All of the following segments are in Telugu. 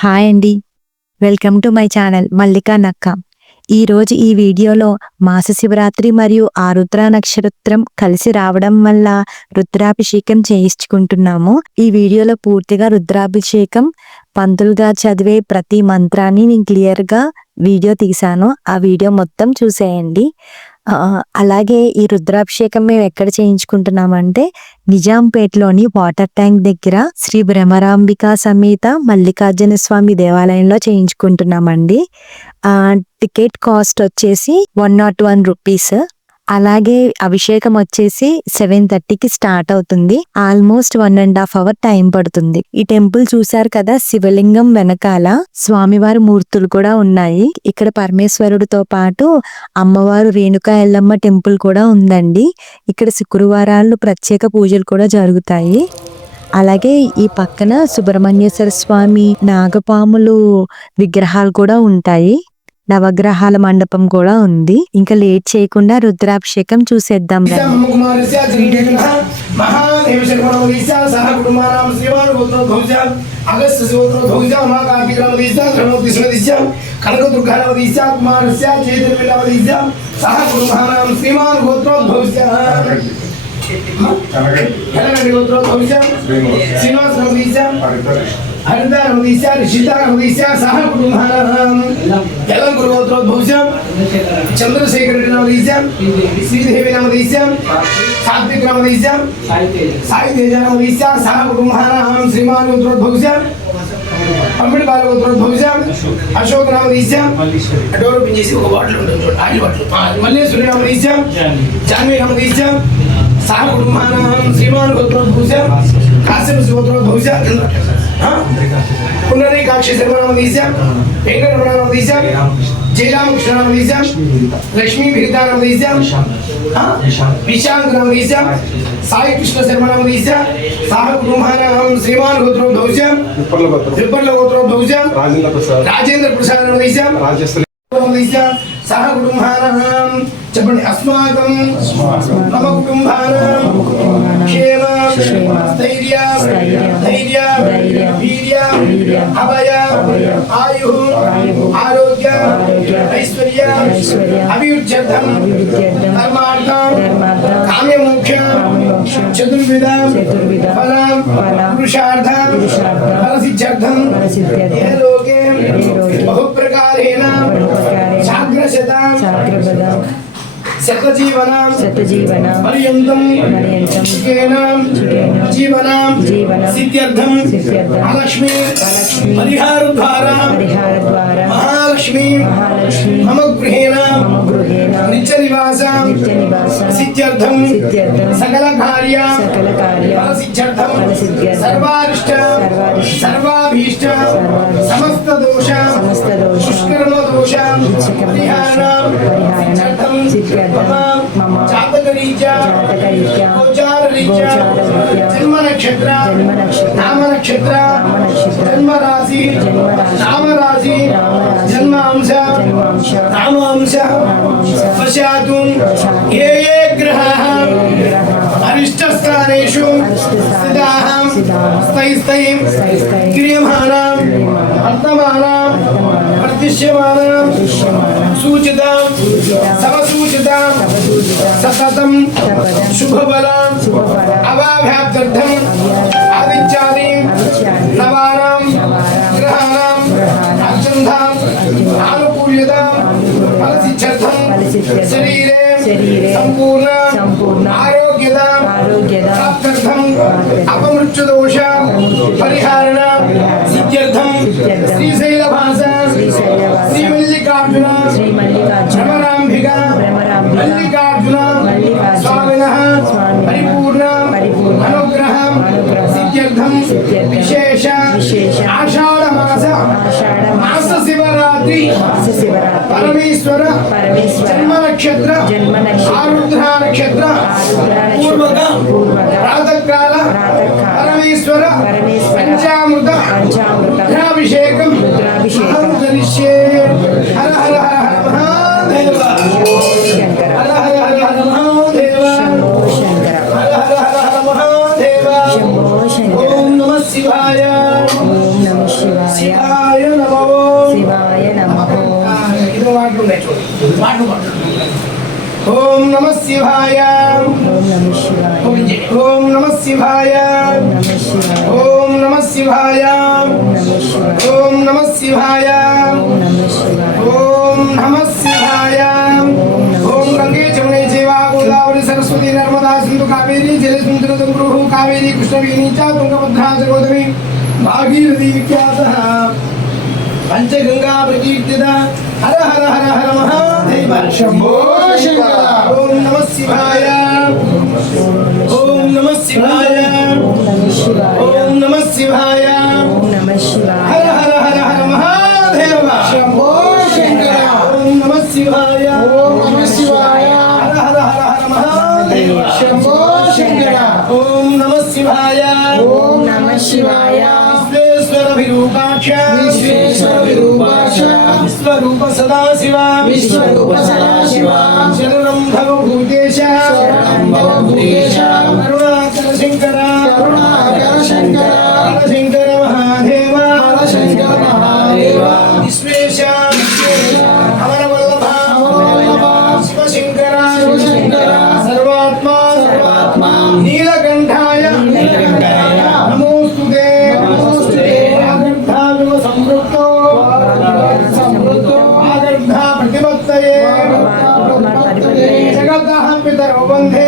హాయ్ అండి. Welcome to my channel Mallika నక్క. ఈరోజు ఈ వీడియోలో మాస శివరాత్రి మరియు ఆరుద్ర నక్షత్రం కలిసి రావడం వల్ల రుద్రాభిషేకం చేయించుకుంటున్నాము. ఈ వీడియోలో పూర్తిగా రుద్రాభిషేకం పంతులుగా చదివే ప్రతి మంత్రాన్ని నేను క్లియర్గా వీడియో తీశాను. ఆ వీడియో మొత్తం చూసేయండి. అలాగే ఈ రుద్రాభిషేకం మేము ఎక్కడ చేయించుకుంటున్నామంటే నిజాంపేటలోని వాటర్ ట్యాంక్ దగ్గర శ్రీ భ్రమరాంబిక సమేత మల్లికార్జున స్వామి దేవాలయంలో చేయించుకుంటున్నామండి. టికెట్ కాస్ట్ వచ్చేసి 101 రూపీస్. అలాగే అభిషేకం వచ్చేసి 7:30కి స్టార్ట్ అవుతుంది. ఆల్మోస్ట్ 1.5 అవర్ టైం పడుతుంది. ఈ టెంపుల్ చూసారు కదా, శివలింగం వెనకాల స్వామివారి మూర్తులు కూడా ఉన్నాయి. ఇక్కడ పరమేశ్వరుడితో పాటు అమ్మవారు రేణుకా ఎల్లమ్మ టెంపుల్ కూడా ఉందండి. ఇక్కడ శుక్రవారాలు ప్రత్యేక పూజలు కూడా జరుగుతాయి. అలాగే ఈ పక్కన సుబ్రహ్మణ్యేశ్వర స్వామి నాగపాములు విగ్రహాలు కూడా ఉంటాయి. నవగ్రహాల మండపం కూడా ఉంది. ఇంకా లేట్ చేయకుండా రుద్రాభిషేకం చూసేద్దాం. చంద్రశేఖర శ్రీదేవి నమదీశ్యం సాత్విక్ నమదీశ్యం సాయి తేజ నమదీశ్యం సహ కుటుంబానాం శ్రీమాన్ గోత్రోద్భవిష్యం పంపిడి బాల గోత్రోద్భవిష్యం అశోక్ నమదీశ్యం డోర్ ఓపెన్ చేసి ఒక బాటిల్ ఉంటుంది చూడండి, ఆయిల్ బాటిల్. మల్లేశ్వరి నమదీశ్యం జాన్వి నమదీశ్యం సహ కుటుంబానాం శ్రీమాన్ గోత్రోద్భవిష్యం కాశ్యప గోత్రోద్భవిష్యం పునరీకాక్షి శర్మ నమదీశ్యం వెంకటరమణ నమదీశ్యం జయరామకృష్ణ నమదీశ్యం లక్ష్మీ విహిత నమదీశ్యం విశాంత్ నమదీశ్యం సాయి కృష్ణ శర్మ నమదీశ్యం సాహ కుటుంబానాం శ్రీమాన్ గోత్రోద్భవిష్యం విప్పర్ల గోత్రోద్భవిష్యం రాజేంద్ర ప్రసాద్ నమదీశ్యం నమదీశ్యం సహ కుటుంబానాం చెప్పండి అస్మాకం మమ కుటుంబానాం క్షేమ స్థైర్య ధైర్య వీర్య అభయ ఆయు ఆరోగ్య ఐశ్వర్య అభివృద్ధ్యర్థం ధర్మార్థం కామ్యమోక్ష చతుర్విధ ఫల పురుషార్థం ఫలసిద్ధ్యర్థం ఏ లోకే బహుప్రకారేణ సాగ్రశతం శతజీవనం పర్యంతం జీవనం సిద్ధ్యర్థం మహాలక్ష్మి పరిహారద్వారా మహాలక్ష్మి మమ గృహేణ నిత్య నివాస సిద్ధ్యర్థం సకల కార్య ఫలసిద్ధ్యర్థం సర్వారిష్ట సర్వాభీష్ట సమస్త దోష దుష్కర్మ దోష పరిహారం సిద్ధ్యర్థం మమ జాతకరీత్యా గోచారరీత్యా జన్మ నక్షత్ర నామ నక్షత్ర జన్మ రాశి నామ రాశి జన్మాంశ నామాంశ పశ్యాతు ఏ ఏ గ్రహాः అరిష్టస్థానేషు స్థితాः స్థైస్థైం క్రియమాణాం వర్తమానాం ప్రతిష్యమానాం సూచితాం సమసూచితాం సతతం శుభబలం అవాభ్యాప్త్యర్థం ఆదిత్యాది నవానాం గ్రహాణాం అర్చంధాం ఆనుకూల్యతాం ఫలసిద్ధ్యర్థం శరీరే సంపూర్ణ ఆరోగ్యతాం ప్రాప్త్యర్థం అపమృత్యుదోష పరిహారణ సిద్ధ్యర్థం శ్రీశైలభాస శ్రీమల్లికార్జున భ్రమరాంబిక మల్లికార్జున స్వామినః పరిపూర్ణ అనుగ్రహం సిద్ధ్యర్థం విశేష ఆషాఢ మాస శివరాత్రి పరమేశ్వర జన్మ నక్షత్ర ఆరుద్ర నక్షత్ర పూర్వక ప్రాతకాల పరమేశ్వర పంచామృత రుద్రాభిషేకం కరిష్యే. హర హర హర హర మహాదేవ హర హర హర హర మహాదేవ హర హర హర హర మహాదేవ. ఓం నమః శివాయ. శివాయ శివాయ నమో శివాయ నమః ఇది వాటి ఉన్నాయి చూడండి వాటి ఓం నమః శివాయ ఓం నమః శివాయ ఓం నమః శివాయ ఓం నమః శివాయ ఓం నమః శివాయ ఓం నమః శివాయ ఓం నమః శివాయ ఓం గంగే జమునే జీవా గోదావరి సరస్వతి నర్మదా సింధు కావేరీ జలసింధు తుంగృహు కావేరీ కృష్ణవేణి చ తుంగభద్రా చ గోదావరి భాగీరథీ విఖ్యాతః పంచగంగా ప్రకీర్తిత హర హర హర హర మహాదేవ శంభో శంకర ఓం నమః శివాయ ఓం నమః శివాయ ఓం నమః శివాయ ఓం నమః శివాయ హర హర హర హర మహాదేవ శంభో శంకర ఓం నమః శివాయ ఓం నమః శివాయ హర హర హర హర మహాదేవ శంభో శంకర ఓం నమః శివాయ ఓం నమః శివాయ విశ్వేశ్వర విరూపాక్ష విశ్వేశ్వర విరూపాక్ష విశ్వరూప సదాశివ విశ్వరూప సదాశివ శరణం భవభూతేశ శరణం భవభూతేశ కరుణాకర శంకర కరుణాకర శంకర శంకర మహాదేవ శంకర మహాదేవ విశ్వేశ అమర వల్లభ శివశంకర శివశంకర సర్వాత్మా సర్వాత్మా నీలకంఠాయ నీలకంఠాయ నమోస్తుతే నమోస్తుతే ఆగర్భావివ సంపృక్తో ఆగర్భా ప్రతిపత్తయే జగతః పితరౌ వందే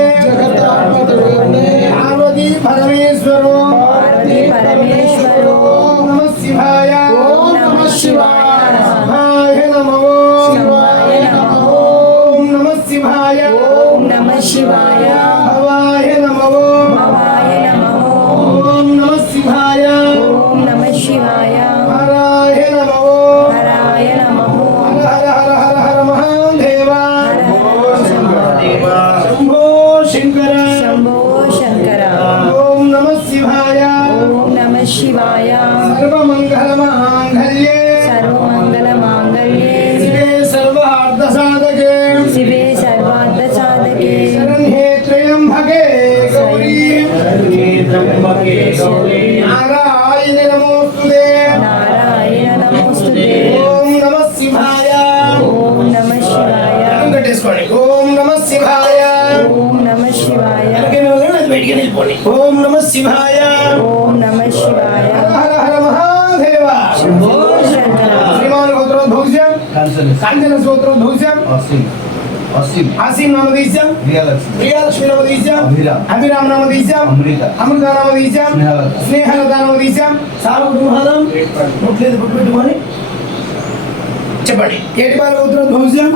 పార్వతీ పరమేశ్వరో పార్వతీ పరమేశ్వరో ఓం నమః శివాయ ఓం నమః శివాయ శివాయ నమః శివాయ నమః ఓం నమః శివాయ ఓం నమః శివాయ భవాయ నమః భవాయ నమః ఓం నమః శివాయ ఓం నమః శివాయ హరాయ నమః హరాయ నమః హర హర హర హర మహాదేవ శంభో శంకర శంభో శంకర ఓం నమః శివాయ ఓం నమః శివాయ సర్వమంగళ మాంగళ్యే సర్వమంగళ మాంగళ్యే శివే సర్వార్థ సాధకే శివే సర్వార్థ సాధకే శరణ్యే త్రయంబకే గౌరీ నారాయణి నమోస్తుతే నారాయణ నమోస్తుతే ఓం నమః శివాయ ఓం నమః శివాయ కట్టేసుకోండి ఓం నమః శివాయ ఓం నమః శివాయ ఓం నమః శివాయ ఓం నమః శివాయ హర హర మహాదేవ శంభో శంకర శ్రీమాన్ గోత్రోద్భూష్యం కాంచన స్తోత్రోద్భూష్యం ఆసీం నామదీశ్యం ప్రియాలక్ష్మి నామదీశ్యం అభిరామ్ నామదీశ్యం అమృత నామదీశ్యం స్నేహలత నామదీశ్యం సార్వగృహాలం ముట్లేదు పుట్టుపెట్టుకొని చెప్పండి ఏటిపాల గోత్రోద్భూష్యం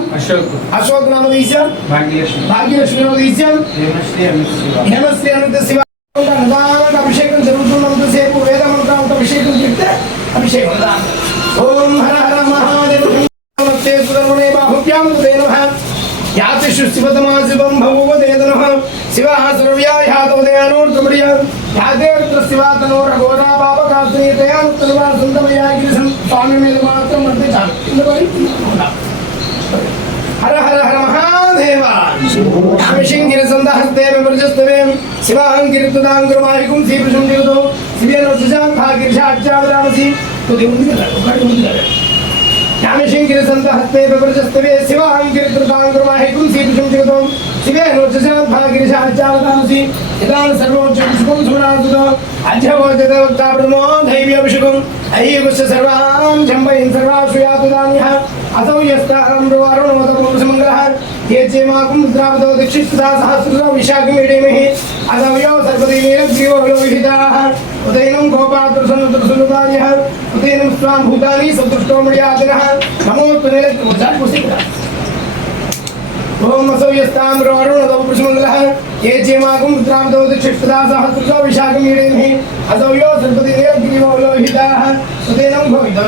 అశోక్ నామదీశ్యం భాగ్యలక్ష్మి నామదీశ్యం హేమశ్రీ అనంత శివ నిదానంగా అభిషేకం జరుగుతున్నంతసేపు వేదమంత్రాంత అభిషేకం చెప్తే అభిషేకం ఓం హర హర మహాదేవ నమస్తే సుధర్మణే బాహుభ్యాం తే నమః యాతిషు శివతమా శివం భవోదే నమః శివః సర్వ్యాహ్యాతోదయానోర్తమర్య యాదేవత్ర శివాతనోరఘోరా పాపకాస్త్రీ తయానుత్తమా సుందమయా గిరిసం స్వామి మీద మాత్రం అంటే చాలు కింద పడి హర హర హర మహాదేవ కామిషింగిరిసందహస్తే విమర్శస్తవే శివాహంగిరితుదాంగురమాహికం శ్రీకృష్ణం దిగుతో శివేన సుశాంతాగిరిషాచ్చావరామసి కొద్ది ఉంది కదా ఒకటి ఉంది కదా కామిషింగిరిసందహస్తే విమర్శస్తవే శివాహంగిరితుదాంగురమాహికం శ్రీకృష్ణం దిగుతో శివేన సుశాంతాగిరిషాచ్చావరామసి ఇదాన సర్వోచ్చం సుమనాసుతో అధ్యవోచతవక్తాబ్రహ్మో దైవ్యాభిషేకం అయ్యగుశ్చ సర్వాం జంబైన్ సర్వాసు యాతుదాన్యః असौ यस्तारम्भवारुणमतपुरुषमङ्गलः ये चेमाकुं मुद्रावतो दीक्षितदा सहस्रदा विशाखमीडेमहि असवयो सर्वदे नीलग्रीवो विहिताः उदैनं गोपात्रसन्नुतरसुनुतार्यः उदैनं स्वां भूतानि सदृष्टोमर्यादिनः नमोऽस्तु नीलग्रीवो ओम असौ यस्ताम्रवरुणमतपुरुषमङ्गलः ये चेमाकुं मुद्रावतो दीक्षितदा सहस्रदा विशाखमीडेमहि असौ यो सर्वदे नीलग्रीवो विहिताः उदैनं गोविन्दो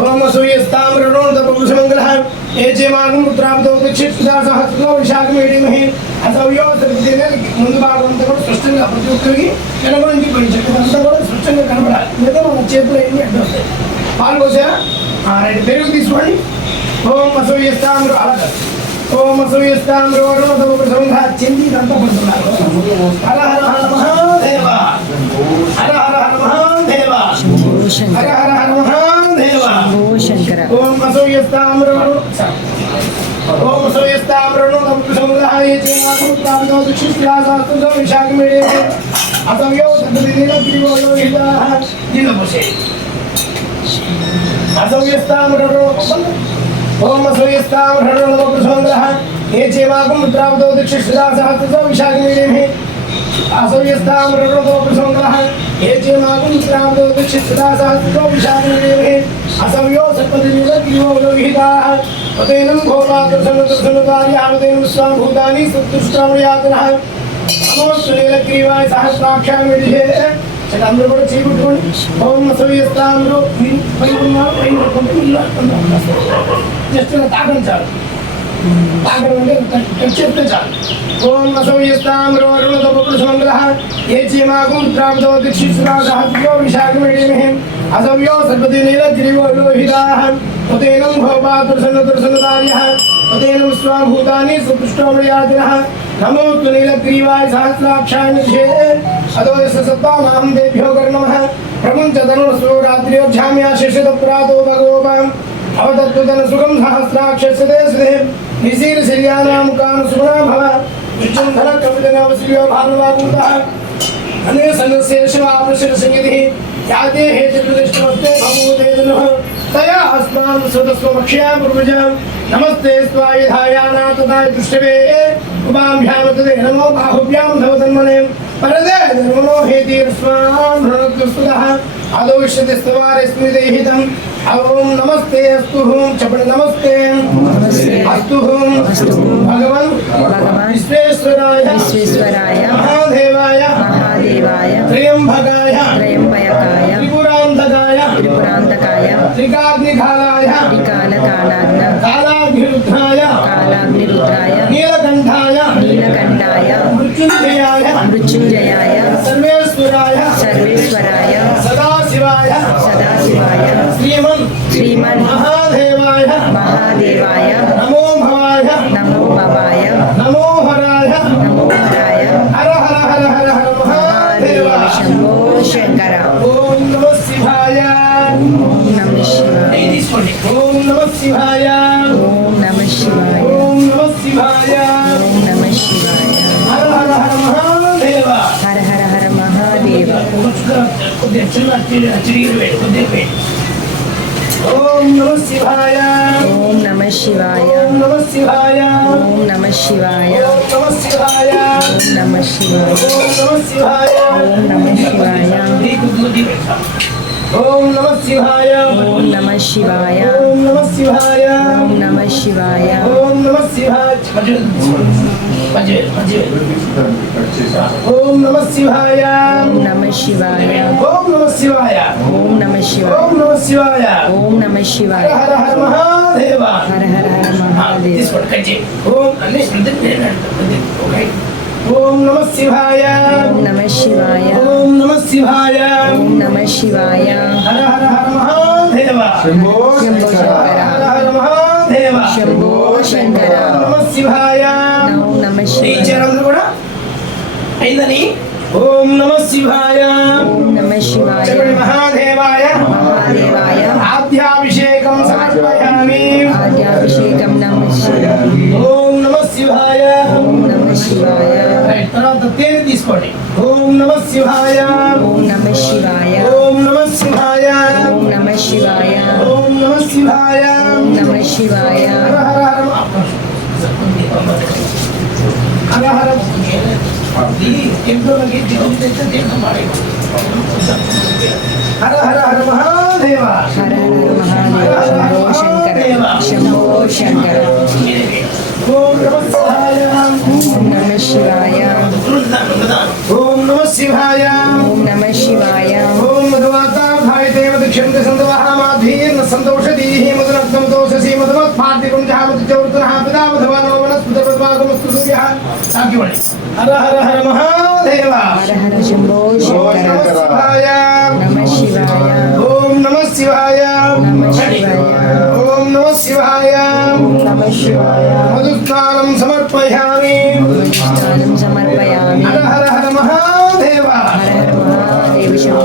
ओम सूर्यस्ताम्रवरुणमतपुरुषमङ्गलः ये चेमाकुं मुद्रावतो दीक्षितदा सहस्रदा विशाखमीडेमहि असौ यो सर्वदे ముందు భాగం అంతా కూడా స్పష్టంగా ప్రతి ఒక్కరికి కనబడింది అంతా కూడా స్పష్టంగా కనబడాలి లేదా మన చేతిలో ఏమి అడ్డు వస్తాయి పాలు పోసారా రైట్ పెరుగు తీసుకోండి ఓం అసూయస్తామ్ర అలాగా ఓం అసూయస్తామ్ర వరుణమతపురుషమङ्गलः చెంది ఇదంతా పడుతున్నారు హర హర హర మహాదేవ హర హర హర మహాదేవ శంకర హర హర మహాదేవ శంభో శంకర ఓం అసూయస్తామ్రణు ఓం అసూయస్తామ్రణు సంగ్రహాయ చేయాకుతాంతో దుఃఖిస్త్రాసాస్తుతో విశాఖమిడే అసవ్యో సద్దినీలగ్రీవో హితాః దినముషే అసవ్యస్తామ్రణు ఓం అసూయస్తామ్రణు సంగ్రహ ఏ చేయాకుం పుత్రావతో దుఃఖిస్త్రాసాస్తుతో విశాఖమిడే అసవ్యస్తామ్రణు సంగ్రహ ఏ చేయాకుం పుత్రావతో దుఃఖిస్త్రాసాస్తుతో విశాఖమిడే అసవ్యో సద్దినీలగ్రీవో హితాః ఉదయనం భోగాదర్శనదర్శనదార్యావదేవం స్వాభూతాని సుతుష్టామయాతనః నమోస్తు నీలగ్రీవాయ సహస్రాక్షాయ విడిహే అందరూ కూడా చేపట్టుకోండి ఓం అసవ్యస్తాంలో జస్ట్ తాగడం చాలు తాగడం అంటే చెప్తే చాలు ఓం అసవ్యస్తాంలో అరుణదప్పుడు సంగ్రహ ఏ చీమాకం ప్రాప్తో దీక్షిత్రాసహస్రో విశాఖమిడే అసవ్యో సర్వతి నీలగ్రీవో లోహితాః ఉదయనం భోగాదర్శనదర్శనదార్యః ఉదయనం స్వాభూతాని సుతుష్టామయాతనః నమోస్తు నీలగ్రీవాయ సహస్రాక్షాయ విడిహే అదోయస్య సత్తానాం దేభ్యో కర్ణమః ప్రముంచతను రాత్ర్యోధ్యామ్యాశిషత పురాతో భగవోపాం అవతత్వతన సుఖం సహస్రాక్షస్యతే శ్రీ నిశీర శర్యానాం కాను సుగుణా భవ విజృంభణ కవితనవశ్రియో భానువాగూతః అనే సంగశేషవాపృషర సంగతి యాదే హేతుర్దృష్టమస్తే భవూదేదనుః తయా అస్మాన్ సుతస్వమక్ష్యా పూర్వజాం నమస్తే స్వాయుధాయానా తదాయ దృష్టవే ఉపాభ్యామతదే నమో బాహుభ్యాం ధవతన్మనే పరదే ధర్మణో హేతిర్స్వాన్ భృణత్వస్తుతః ఆదోష్యతే స్తవారే స్మృతిహితం ఓం నమస్తే అస్తు చెప్పండి నమస్తే అస్తు భగవన్ విశ్వేశ్వరాయ మహాదేవాయ త్రయంబకాయ త్రిపురాంతకాయ త్రికాగ్నికాలాయ కాలాగ్నిరుద్రాయ నీలకంఠాయ మృత్యుంజయాయ సర్వేశ్వరాయ సదాశివాయ శ్రీమన్ మహాదేవాయ నమో భవాయ నమో హరాయ హర హర హర హర హర మహాదేవ శంభో శంకర ఓం నమః శివాయ ఓం నమః శివాయ ఓం నమః శివాయ ఓం నమః శివాయ ఓం నమః శివాయ ఓం నమః శివాయ హర హర హర మహాదేవ హర హర హర మహాదేవ ఓం నమః శివాయ ఓం నమః శివాయ ఓం నమః శివాయ ఓం నమః శివాయ ఓం నమః శివాయ ఓం నమః శివాయ ఓం నమః శివాయ ఓం నమః శివాయ ఓం నమః శివాయ ఓం నమః శివాయ ఓం నమః శివాయ ఓం నమః శివాయ ఓం నమః శివాయ ఓం నమః శివాయ ఓం నమః శివాయ ఓం నమః శివాయ ఓం నమః శివాయ ఓం నమః శివాయ ఓం నమః శివాయ హర హర మహాదేవ హర హర హర మహాదేవ ఓం అన్ని ఓం నమః శివాయ ఓం నమః శివాయ ఓం నమః శివాయ ఓం నమః శివాయ హర హర హర మహాదేవ శంభో శంకర హర హర మహాదేవ శంభో శంకర ఓం నమః శివాయ ఓం నమః శివాయ టీచర్లందరూ కూడా అయిందని ఓం నమః శివాయ ఓం నమః శివాయ చెప్పండి మహాదేవాయ మహాదేవాయ ఆద్యాభిషేకం సమర్పయామి ఆద్యాభిషేకం నమః శివాయ ఓం నమః శివాయ ఓం నమః శివాయ రైట్ తర్వాత తేనె తీసుకోండి ఓం నమః శివాయ ఓం నమః శివాయ ఓం నమః శివాయ ఓం నమః శివాయ ఓం నమః శివాయ ఓం నమః శివాయ హర హర హర హర హర హర హర మహాదేవ హర హర మహాదేవ శంభో శంకర శంభో శంకర ఓం నమః శివాయ ఓం నమః శివాయ ఓం మధువాతార్థాయ దేవ దిక్షంత సంతవహామాధీర్న సంతోషదీః మధురక్తమతోషసి మధుమత్పార్థికం జహామతిచౌర్తనః పితా మధువానో వనస్పతిర్వాగమస్తు సూర్యః సాధ్యమణి హర హర హర మహాదేవ హర హర శంభో ఓం నమః శంకర శివాయ నమః శివాయ ఓం నమః శివాయ నమః శివాయ ఓం నమః శివాయ నమః శివాయ మధుస్నానం సమర్పయామి స్నానం సమర్పయామి హర హర హర మహాదేవ హర హర మహాదేవ శంభో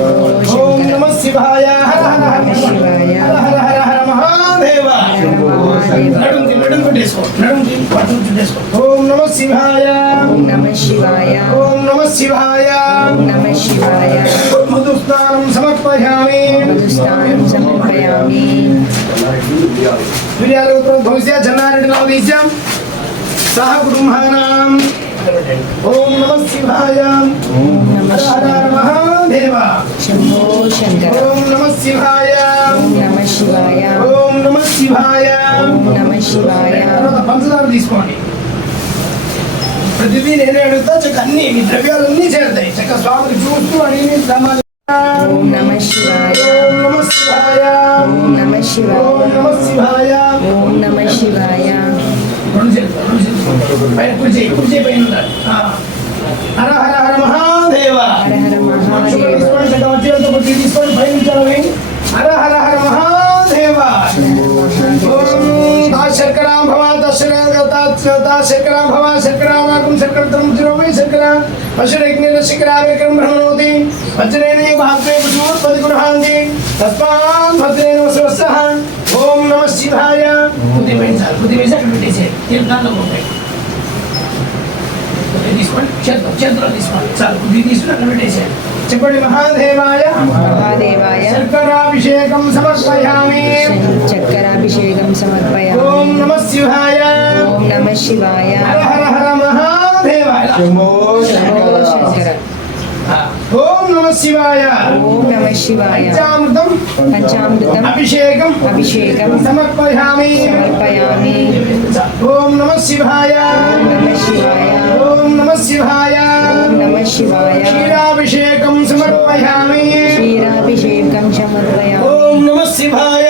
ఓం శంకర నమః శివాయ హర హర హర శివాయ హర హర హర హర మహాదేవ నడుం పెట్టేసుకో పట్టు చుట్టేసుకో ఓం నమ శివాయ ఓం నమః శివాయ ఓం నమ శివాయ ఓం నమః శివాయ మధుస్నానం సమర్పయామి మధుస్నానం సమర్పయామి వీర్యాలోకం భవిష్య జన్నారెడ్డి నవదీశ్యం సహ కుటుంబానాం ఓం నమ శివాయ ఓం నమః హర హర శివాయ మహాదేవ శంభో శంకర ఓం నమ శివాయ ఓం నమః శివాయ ఓం నమ శివాయ ఓం నమః శివాయ తర్వాత పంచదార తీసుకోండి ప్రతిదీ నేనే అడుగుతా చక్క అన్ని మీ ద్రవ్యాలన్నీ చేరుతాయి చక్క స్వామికి చూస్తూ అడిగి సామాన్య ఓం నమః శివాయ ఓం నమ శివాయ ఓం నమః శివాయ ఓం నమ శివాయ ఓం నమః శివాయ రెండు చేతులు పైన కుర్చీ పైన ఉండాలి. హర హర హర మహాదేవ హర హర మహాదేవ తీసుకోండి చక్క వచ్చేంత బుద్ధి తీసుకొని పైన ఉంచాలి. హర హర హర మహాదేవ ఓం దా శర్కరా భవ దా శర్కరా భవ శర్కరా నాకం శర్కరతం జిరోమై శర్కర అశరజ్ఞేన శిఖరా విక్రమ బ్రహ్మణోతి వజ్రేణ భాగ్రే పుష్పోత్పత్తి గృహాంతి తస్మాత్ భద్రేణ వసవస్సః ఓం నమః శివాయ బుద్ధి పెంచాలి బుద్ధి వేసి అక్కడ పెట్టేసేయాలి తీర్థాల్లో పోతాయి తీసుకోండి చేతిలో తీసుకోండి చాలు బుద్ధి తీసుకుని అక్కడ పెట్టేసేయాలి చెప్పండి మహాదేవాయ మహాదేవాయ శర్కరాభిషేకం సమర్పయామి చక్కరాభిషేకం ఓం సమర్పయామి నమః శివాయ ఓం నమః శివాయ హర హర హర మహాదేవాయ శంభో శంకర ఓం నమః శివాయ ఓం నమః శివాయ పంచామృతం పంచామృతం అభిషేకం అభిషేకం సమర్పయామి సమర్పయామి ఓం నమః శివాయ ఓం నమః శివాయ ఓం నమః శివాయ ఓం నమః శివాయ క్షీరాభిషేకం సమర్పయామి క్షీరాభిషేకం సమర్పయామి ఓం నమః శివాయ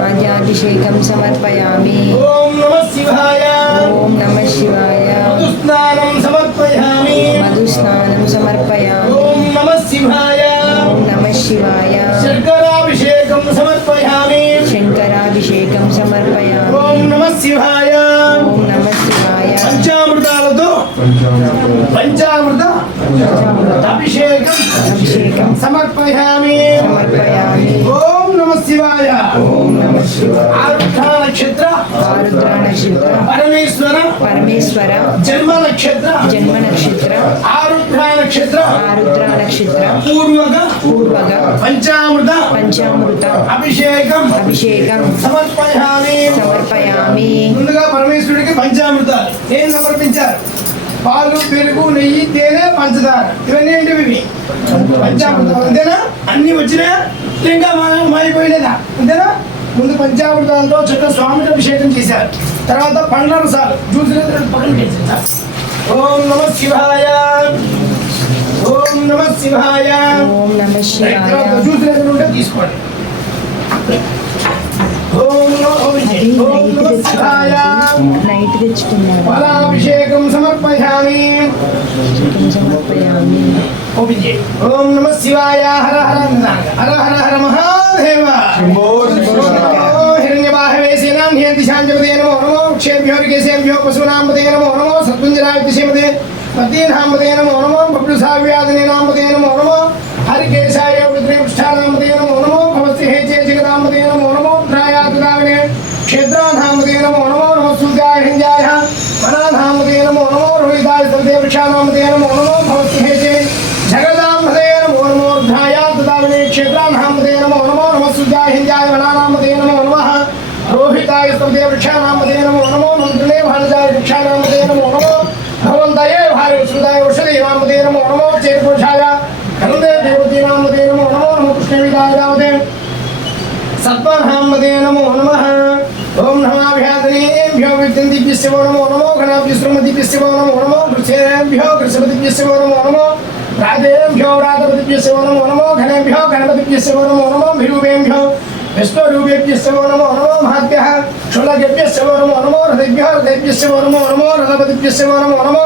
ఆద్యాభిషేకం సమర్పయామి ఓం నమః శివాయ ఓం నమః శివాయ మధుస్నానం సమర్పయామి మధుస్నానం సమర్పయామి ఓం నమః శివాయ ఓం నమః శివాయ శర్కరాభిషేకం సమర్పయామి శంకరాభిషేకం సమర్పయామి ఓం నమః శివాయ ఓం నమః శివాయ పంచామృతాలతో పంచామృత అభిషేకం అభిషేకం సమర్పయామి సమర్పయామి ఓం నమః శివాయ ఓం నమః శివాయ ఆరుద్ర నక్షత్ర ఆరుద్ర నక్షత్ర పరమేశ్వర పరమేశ్వర జన్మ నక్షత్ర జన్మ నక్షత్ర ఆరుద్ర నక్షత్ర ఆరుద్ర నక్షత్ర పూర్వక పూర్వగ పంచామృత పంచామృత అభిషేకం అభిషేకం సమర్పయామి సమర్పయామి ముందుగా పరమేశ్వరుడికి పంచామృతాలు ఏం సమర్పించారు పాలు పెరుగు నెయ్యి తేనె పంచదార ఇవన్నీ ఏంటివి ఇవి పంచామృతాలు అంతేనా అన్ని వచ్చినా ఇంకా మారిపోయలేదా అంతేనా ముందు పంచామృతాలతో చక్కగా స్వామికి అభిషేకం చేశారు తర్వాత పండ్ల రసాలు జ్యూస్ పక్కన చేశారు ఓం నమః శివాయ ఓం నమః శివాయ ఓం నమః శివాయ తర్వాత జ్యూస్ ఉంటే తీసుకోండి ఓం నమః శివాయ నైట్ తెచ్చుకున్నాడు ఫలాభిషేకం సమర్పయామి సమర్పయామి ఓం నమః శివాయ హర హర హర హర హర మహాదేవ హిరణ్యబాహవే సేనాంధ్యేతి శాంజపదే నమో నమో క్షేభ్యో కేశేభ్యో పశూనాంపదే నమో నమో సత్పుంజరాయుతిశేమదే పద్యేనాంపదే నమో నమో బబ్లుసావ్యాదినేనాంపదే నమో నమో హరికేశాయ రుద్రేపృష్ఠానాంపదే నమో నమో భవస్తి హేచే జగదాంపదే నమో నమో త్రాయాతుదావినే క్షేత్రానాంపదే నమో నమో నమస్సుద్యాయ హింజాయ వనానాంపదే నమో నమో రోహితాయ సర్వేవృక్షానాంపదే నమో నమో భవస్తి హేచే జగదాంపదే నమో నమో త్రాయాతుదావినే క్షేత్రానాంపదే నమో నమో నమస్సుద్యాయ హింజాయ వనానాంపదే నమో నమః రోహితాయ సర్వేవృక్షానాంపదే నమో నమో మంత్రిణే భారజాయ వృక్షానాంపదే నమో నమో భవంతయే భార్య సుదాయ ఔషధీనాంపదే నమో నమో చేరుపురుషాయ నందే దేవతీనాంపదే నమో నమో నమో కృష్ణవిదాయ రామదే సత్వనాంపదే నమో నమః ఓం నమాభ్యాదనేభ్యో విద్యంతిభ్యస్య నమో నమో గణాభ్యశ్రమతిభ్యస్య నమో నమో కృష్ణేభ్యో కృష్ణపతిభ్యస్య నమో నమో రాజేభ్యో రాజపతిభ్యస్య నమో నమో ఘనేభ్యో గణపతిభ్యస్య నమో నమో భిరూపేభ్యో విష్ణురూపేభ్యస్య నమో నమో మహాభ్యః షోడగేభ్యస్య నమో నమో హృదయభ్యో హృదయభ్యస్య నమో నమో రథపతిభ్యస్య నమో నమో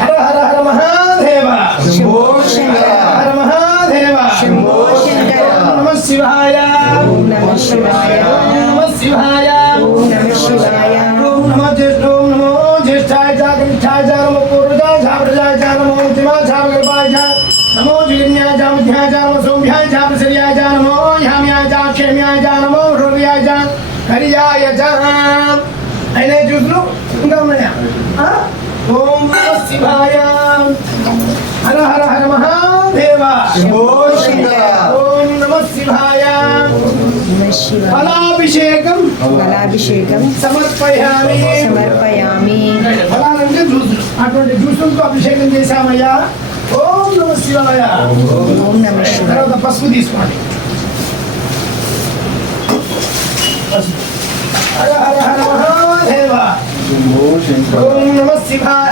హర హర హర మహాదేవ శంభో శంకర హర మహాదేవ శంభో శంకర ఓం నమః శివాయ ఓం నమః శివాయ ఓం నమః శివాయ ఓం నమః శివాయ ఓం నమో జ్యేష్ఠాయ చ కనిష్టాయ చ నమో పూర్వజాయ చ ప్రజాయ చ నమో అంతిమ సౌమ్యాయ చ నమో సౌమ్యాయ చ ప్రసర్యాయ చ నమో యామ్యాయ చ క్షేమ్యాయ చ నమో హృదయాయ చ కరియాయ చ. అయినా చూసులు ఇంకా ఉన్నాయా? ఓం నమః శివాయ. హర హర హర మహాదేవ. ఓం నమః శివాయ. ఫలాభిషేకం సమర్పయామి. ఫలాలంటే జ్యూసులు, అటువంటి జ్యూసులతో అభిషేకం చేశామయ్యా. ఓం నమః శివాయ. తర్వాత పసుపు తీసుకోండి. హర హర హర మహాదేవ. ఓం నమః శివాయ.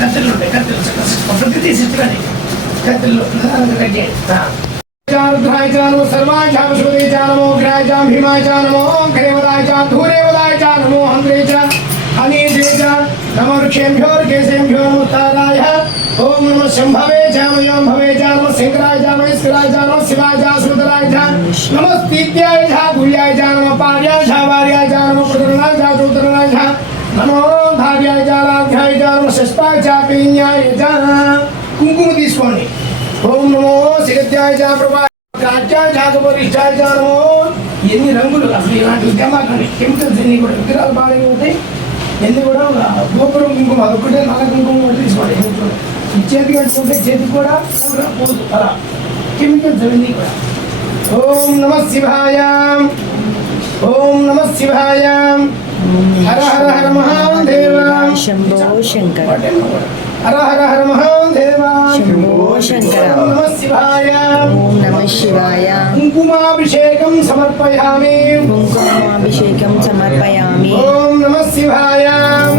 కత్తిలు ఉంటాయి, కత్తిలు తీసిట్టుకోండి. కత్తిలు रुद्राय च नमो सर्वाय च विष्णुवे च नमो अग्राय च भीमाय च नमो ओंकारेवदाय च धूरेवदाय च नमो हंद्रे च अनीजे च नमो वृक्षेभ्यो केशेभ्यो नमोत्ताराय. ओम नमः शंभवे च मयोम भवे च नमः शंकराय च महेश्वराय च नमः शिवाय च सुदराय च नमस्तीत्याय च गुह्याय च नमः पार्याय च वार्याय च नमः प्रतरणाय च चोतरणाय च नमो धार्याय च राध्याय च नमः षष्ठाय च पीन्याय च. कुंकुम తీసుకోండి. ఓం నమో శిరత్యాయ చ ప్రభాయ రాజ్యాయ చ వరిష్టాయ చ నమో. ఎన్ని రంగులు అసలు ఇలాంటి ఉద్యమాలు కెమికల్స్ ఎన్ని కూడా విగ్రహాలు బాగా ఉంటాయి. ఎన్ని కూడా గోపురం కుంకుమ అదొకటే నల్ల కుంకుమ కూడా తీసుకోండి. చేతికి కట్టుకుంటే చేతికి కూడా పోదు అలా కెమికల్స్ అవన్నీ కూడా. ఓం నమః శివాయ. ఓం నమః శివాయ. హర హర హర మహాదేవ. శంభో శంకర. హర హర హర మహాదేవ. శంభో శంకర. ఓం నమః శివాయ. ఓం నమః శివాయ. కుంకుమాభిషేకం సమర్పయామి. కుంకుమాభిషేకం సమర్పయామి. ఓం నమః శివాయ.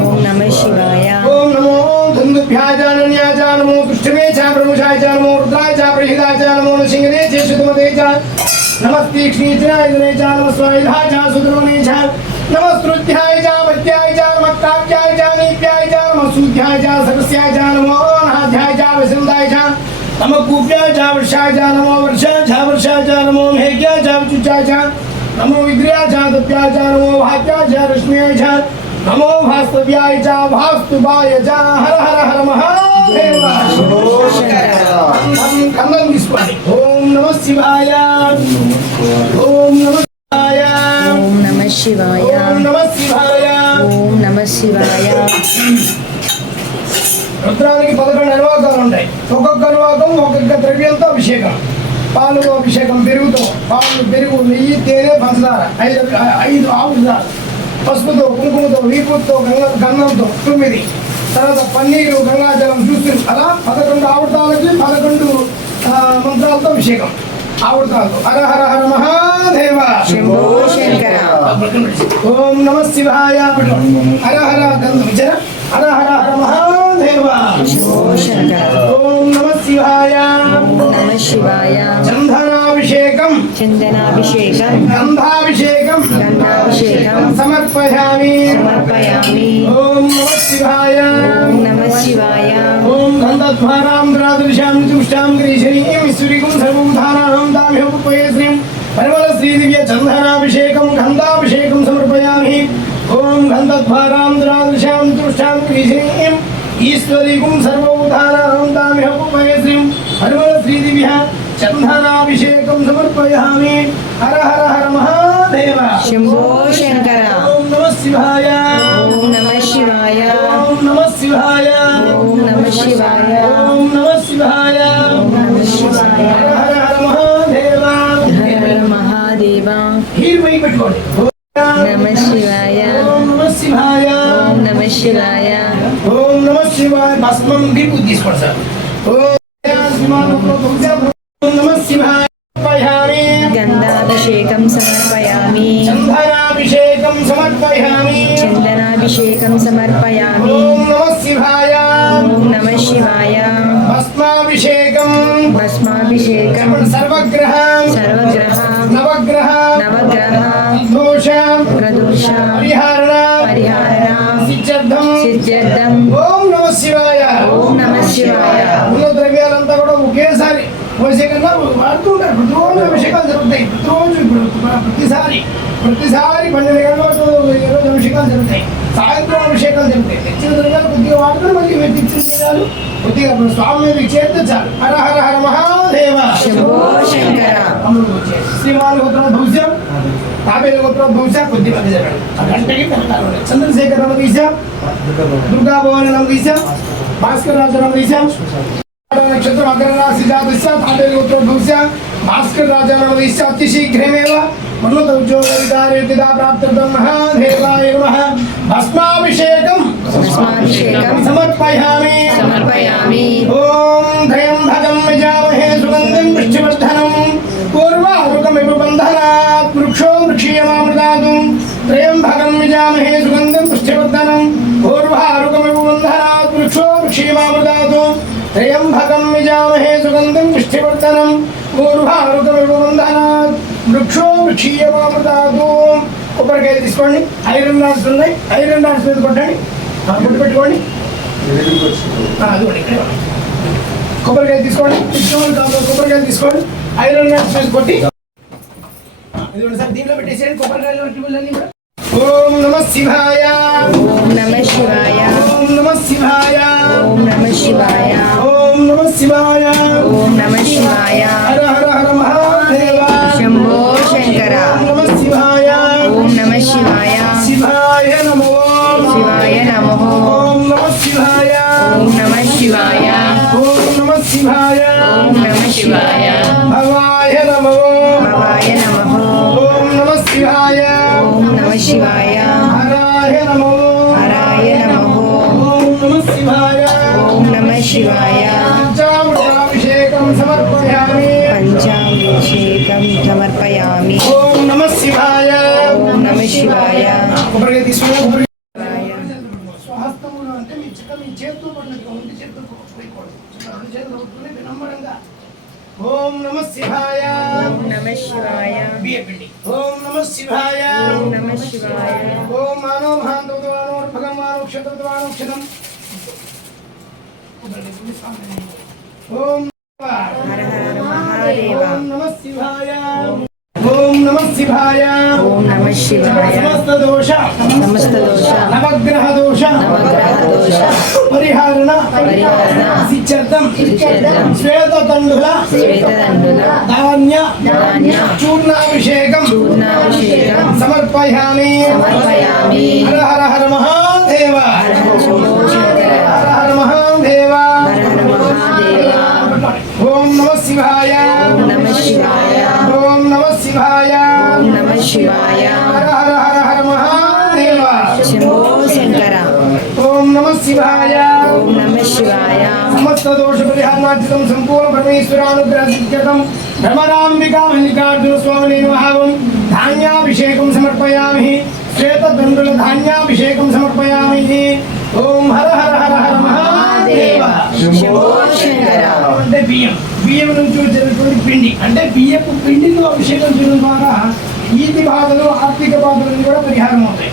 ఓం నమః శివాయ. ఓం నమో ధన్దుభ్యాయ చ నన్యాయ చ నమో కృష్ణమే చ ప్రముషాయ చ నమో రుద్రాయ చ ప్రహిదాయ చ నమో నృసింహనే చ శుద్ధమతే చ నమస్తీక్ష్ణే చ ఐదనే చ నమః స్వాయుధాయ చ సుద్రవనే చ నమస్తృత్యాయ చ వత్యాయ చ నమఃకాక్యాయ చ నీప్యాయ చ నమః సూధ్యాయ చ సరస్యాయ చ నమో నాధ్యాయ చ వసంతాయ చ నమః కూప్యాయ చ వర్షాయ చ నమో వర్షాయ చ నమో మేఘ్యాయ చ విచుచాయ చ నమో విద్ర్యాయ చ దత్యాయ చ నమో భాగ్యాయ చ రశ్మ్యాయ చ నమో భాస్తవ్యాయ చ భాస్తుభాయ చ. హర హర హర మహాదేవ. కందం తీసుకోండి. ఓం నమః శివాయ. ఓం నమః శివాయ. ఓం నమః శివాయ. ఓం నమః శివాయ. ఓం నమః శివాయ. రుద్రానికి 11 అనువాకాలు ఉంటాయి. ఒక్కొక్క అనువాకం ఒక్కొక్క ద్రవ్యంతో అభిషేకం. పాలుతో అభిషేకం, పెరుగుతో, పాలు, పెరుగు, నెయ్యి, తేనె, పంచదార, 5 ఆవులు, పసుపుతో, కుంకుమతో, వీపుతో, గంధంతో 9, తర్వాత పన్నీరు, గంగాజలం, జ్యూసులు, అలా 11 ఆవుతాలకి 11 మంత్రాలతో అభిషేకం. ఆవుతాలతో హర హర హర మహాదేవ. శంభో శంకర. ఓం నమః శివాయ. హర హర గంధం విచర. హర హర హర మహాదేవ. శంభో శంకర. ఓం నమః శివాయ. ఓం నమః శివాయ. చందనాభిషేకం చందనాభిషేకం గంధాభిషేకం గంధాభిషేకం సమర్పయామి. సమర్పయామి. ఓం నమః శివాయ. ఓం నమః శివాయ. ఓం గంధద్వారాం ద్రాదృశాం తుష్టాం గ్రీశరీం ఈశ్వరీకం సర్వభూతానాం దామ్యోపయేశ్రీం పరిమళ శ్రీదివ్య చందనాభిషేకం గంధాభిషేకం సమర్పయామి. ఓం గంధద్వారాం ద్రాదృశాం తుష్టాం గ్రీశరీం ఈశ్వరీకం సర్వభూతానాం దామ్యోపయేశ్రీం పరిమళ శ్రీదివ్య చందనాభిషేకం సమర్పయామి. హర హర హర మహాదేవ. శంభో శంకర. ఓం నమః శివాయ. ఓం నమః శివాయ. ఓం నమః శివాయ. ఓం నమః శివాయ. ఓం నమః శివాయ. ఓం నమః శివాయ. హర హర హర మహాదేవ. హర హర మహాదేవ. హీర్మై పెట్టుకోండి. నమః శివాయ. ఓం నమః శివాయ. ఓం నమః శివాయ. ఓం నమః శివాయ. భస్మం దీపు తీసుకోండి సార్. ఓం నమః శివాయ. గంధాభిషేకం సమర్పయామి. చందనాభిషేకం సమర్పయామి. చందనాభిషేకం సమర్పయామి. ఓం నమః శివాయ. ఓం నమః శివాయ. భస్మాభిషేకం భస్మాభిషేకం సర్వగ్రహ సర్వగ్రహ నవగ్రహ నవగ్రహ దోష ప్రదోష పరిహారణ పరిహారణ సిద్ధ్యర్థం సిద్ధ్యర్థం. ఓం నమః శివాయ. ఓం నమః శివాయ. ఉన్న ద్రవ్యాలంతా కూడా ఒకేసారి అభిషేకంగా వాడుతూ ఉంటారు. ప్రతిరోజు అభిషేకాలు జరుగుతాయి. ప్రతిరోజు ఇప్పుడు ప్రతిసారి 12 గంటలకు రోజు అభిషేకాలు జరుగుతాయి. సాయంత్రం అభిషేకాలు జరుగుతాయి. తెచ్చిన ద్రవ్యాలు కొద్దిగా వాడుకొని మళ్ళీ తెచ్చిన ద్రవ్యాలు కొద్దిగా స్వామి మీద చేస్తే చాలు. హర హర హర మహాదేవ. తాబేలు గోత్రోద్భవించ కొద్ది మంది చెప్పాడు ఆ గంటకి కనకాలు చంద్రశేఖర్ నామ తీసాం దుర్గా భవాని నామ తీసాం భాస్కర్ రాజు నామ తీసాం నక్షత్రం అగ్రరాశి జాతస్య తాబేలు గోత్రోద్భవించ భాస్కర్ రాజు నామ తీసాం అతి శీఘ్రమేవ ఉన్నత ఉద్యోగ ప్రాప్తం మహాదేవాయ నమః భస్మాభిషేకం సమర్పయామి ఓం త్రయంబకం యజామహే సుగంధిం పుష్టివర్ధనం పూర్వారుకమివ బంధనాత్ వృక్షో వృక్షీయమామృతాదు త్రయంబకం యజామహే సుగంధిం పుష్టివర్ధనం పూర్వారుకమివ బంధనాత్ వృక్షో వృక్షీయమామృతాదు త్రయంబకం యజామహే సుగంధిం పుష్టివర్ధనం పూర్వారుకమివ బంధనాత్ వృక్షో వృక్షీయమామృతాదు. కొబ్బరికాయ తీసుకోండి, ఐరన్ రాడ్స్ ఉన్నాయి, ఐరన్ రాడ్స్ మీద కొట్టండి, గుడ్డు పెట్టుకోండి. కొబ్బరికాయ తీసుకోండి, కొబ్బరికాయ తీసుకోండి, ఐరన్ రాడ్స్ మీద కొట్టి సార్ దీంట్లో పెట్టేసేయండి. కొబ్బరికాయలు పెట్టి కూడా ఓం నమః శివాయ ఓం నమః శివాయ ఓం నమః శివాయ ఓం నమః శివాయ ఓం నమః శివాయ ఓం నమః శివాయ హర హర హర మహాదేవ శంభో శంకర ఓం నమః శివాయ ఓం నమః శివాయ శివాయ నమో శివాయ నమః ఓం నమః శివాయ ఓం నమః శివాయ ఓం నమః శివాయ ఓం నమః శివాయ భవాయ నమో భవాయ నమః ఓం నమః శివాయ ఓం నమః శివాయ హరాయ నమో హరాయ నమః ఓం నమః శివాయ ఓం నమః శివాయ పంచామృతాభిషేకం సమర్పయామి పంచాభిషేకం సమర్పయామి ఓం నమః శివాయ ఓం నమః శివాయ కొబ్బరికాయ తీసుకుని స్వహస్తములు అంటే మీ చేతితో పడినట్టుగా ఉండి చేతితో పోయకూడదు, రెండు చేతులు పట్టుకుని వినమ్రంగా ఓం నమః శివాయ ఓం నమః శివాయ ఓం నమః శివాయ ఓం నమః శివాయ ఓం మానవ మహాంతవానో భగవానో క్షత్రవానో క్షతం ఓం హర హర మహాదేవ ఓం నమః శివాయ ఓం నమః శివాయ ఓం నమః శివాయ సమస్త దోష నవగ్రహ దోష పరిహారణ సిద్ధ్యర్థం శ్వేతతండుల ధాన్య చూర్ణాభిషేకం సమర్పయామి హర హర హర మహాదేవ హర హర మహాదేవ ఓం నమః శివాయ ఓం నమః శివాయ ఓం నమః శివాయ ఓం నమః శివాయ హర హర హర హర మహాదేవ శంభో శంకర ఓం నమః శివాయ ఓం నమః శివాయ సమస్త దోష పరిహారార్థం సంపూర్ణ పరమేశ్వరానుగ్రహ సిద్ధ్యర్థం భ్రమరాంబికా మల్లికార్జున స్వామినే మహావం ధాన్యాభిషేకం సమర్పయామి శ్వేతదండుల ధాన్యాభిషేకం సమర్పయామి ఓం హర హర హర హర మహాదేవ శంభో శంకర అంటే బియ్యం నుంచి వచ్చినటువంటి పిండి అంటే బియ్యపు పిండితో అభిషేకం చేయడం ద్వారా ఈతి బాధలు ఆర్థిక బాధలు కూడా పరిహారం అవుతాయి.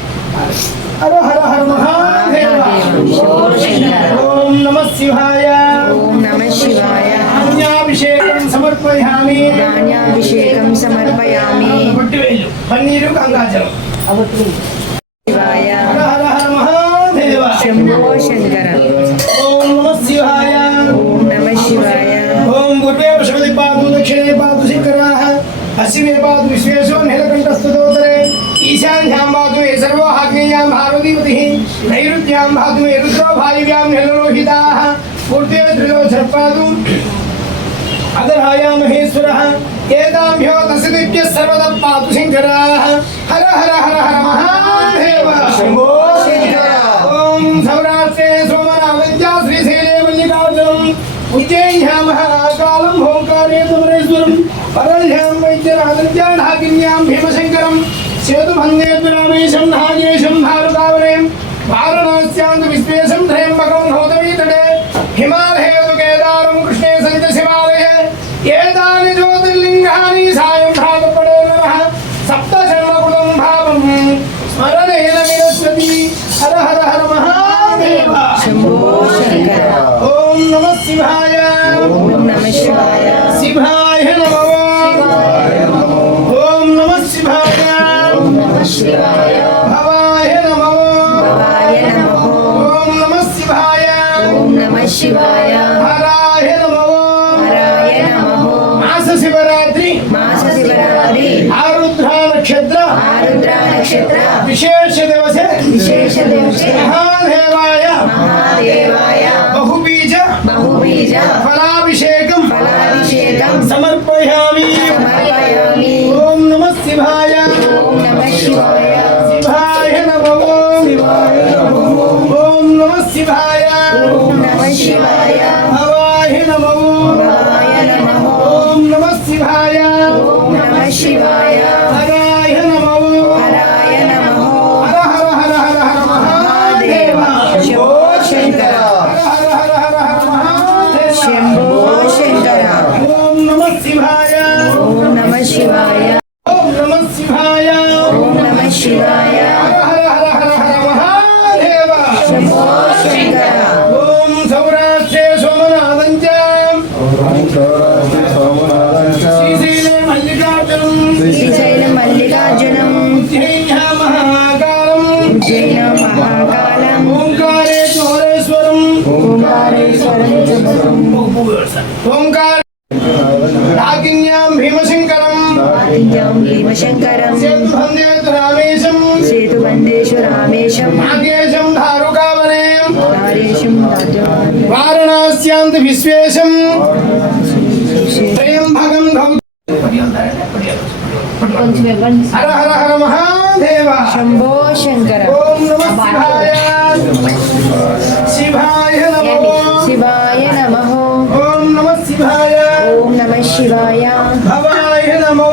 హర హర హర మహాదేవ ఓం నమః శివాయ ఓం నమః శివాయ ధాన్యాభిషేకం సమర్పయామి ధాన్యాభిషేకం సమర్పయామి పొట్టివేలు పన్నీరు గంగాజలం శివాయ హర హర హర మహాదేవ శంభో శంకర ఓం నమః శివాయ ఓం నమః శివాయ ఓం పూర్వే పశుపతి పాదు దక్షిణే పాదు శంకరాః పశ్చిమే పాదు విశ్వేశో నీలకంఠస్థుతోత్తరే ఈశాన్యాం పాదు ఏ సర్వోహాగ్నేయాం భారవతీపతిః నైరుత్యాం పాదు ఏ రుద్రో భాయువ్యాం నీలలోహితాః పూర్వే త్రిలోచనపాదు అదరాయాం మహేశ్వరः ఏతాభ్యో దశదిభ్యः సర్వదా పాదు శంకరాः హర హర హర హర మహాదేవ శంభో శంకర ఓం సౌరాష్ట్రే సోమనాథ్యా శ్రీశైలే మల్లికార్జునం ఉజ్జయిన్యాం మహాకాలం ఓంకారే సమరేశ్వరం పరళ్యాం వైద్యరాజన్యా ఢాకిన్యాం భీమశంకరం సేతుభంగేశ్వరామేశం నాగేశం భారతావరేం వారణాస్యాం విశ్వేశం త్రయంబకం హోతవీతడే హిమాలయే కేదారం కృష్ణే సహిత శివాలయే ఏతాని జ్యోతిర్లింగాని సాయం భాగపడే నమః సప్త జన్మకృతం భావం స్మరణేన విరస్వతి హర హర హర మహాదేవ శంభో శంకర ఓం నమః శివాయ ఓం నమః శివాయ శివాయ నమః ఓం నమః శివాయ శివాయ భవాయ నమః భవాయ నమః ఓం నమః శివాయ ఓం నమః శివాయ హరాయ నమః హరాయ నమః మాస శివరాత్రి మాస శివరాత్రి ఆరుద్ర నక్షత్ర విశేష దివసే మహాదేవాయ బహుబీజ ఫలాభిషేకం సమర్పయామి ఓం నమః శివాయ శివాయ నమో ఓం నమః శివాయ భవాయ నమో ఓం నమః శివాయ హరాయ నమో హర హర హర హర హర మహాదేవ శంభో శంకర హర హర హర హర మహాదేవ శంభో శంకర ఓం నమః శివాయ ఓం నమః శివాయ హర హర హర హర మహాదేవ శంభో శంకర ఓం సౌరాష్ట్రే సోమనాథం చ శ్రీశైల మల్లికార్జునం ఉజ్జయిన మహాకాలం ఓంకారే చోరేశ్వరం ఓంకార రాగిన్యాం భీమశంకరం సేతుబందేషు రామేశం నాగేశం ధారుకావనే వారణాస్యాంత విశ్వేశం త్రయంబకం హర హర హర మహాదేవ శంభో శంకర ఓం నమః శివాయ శివాయ నమః ఓం నమః శివాయ భవాయ నమో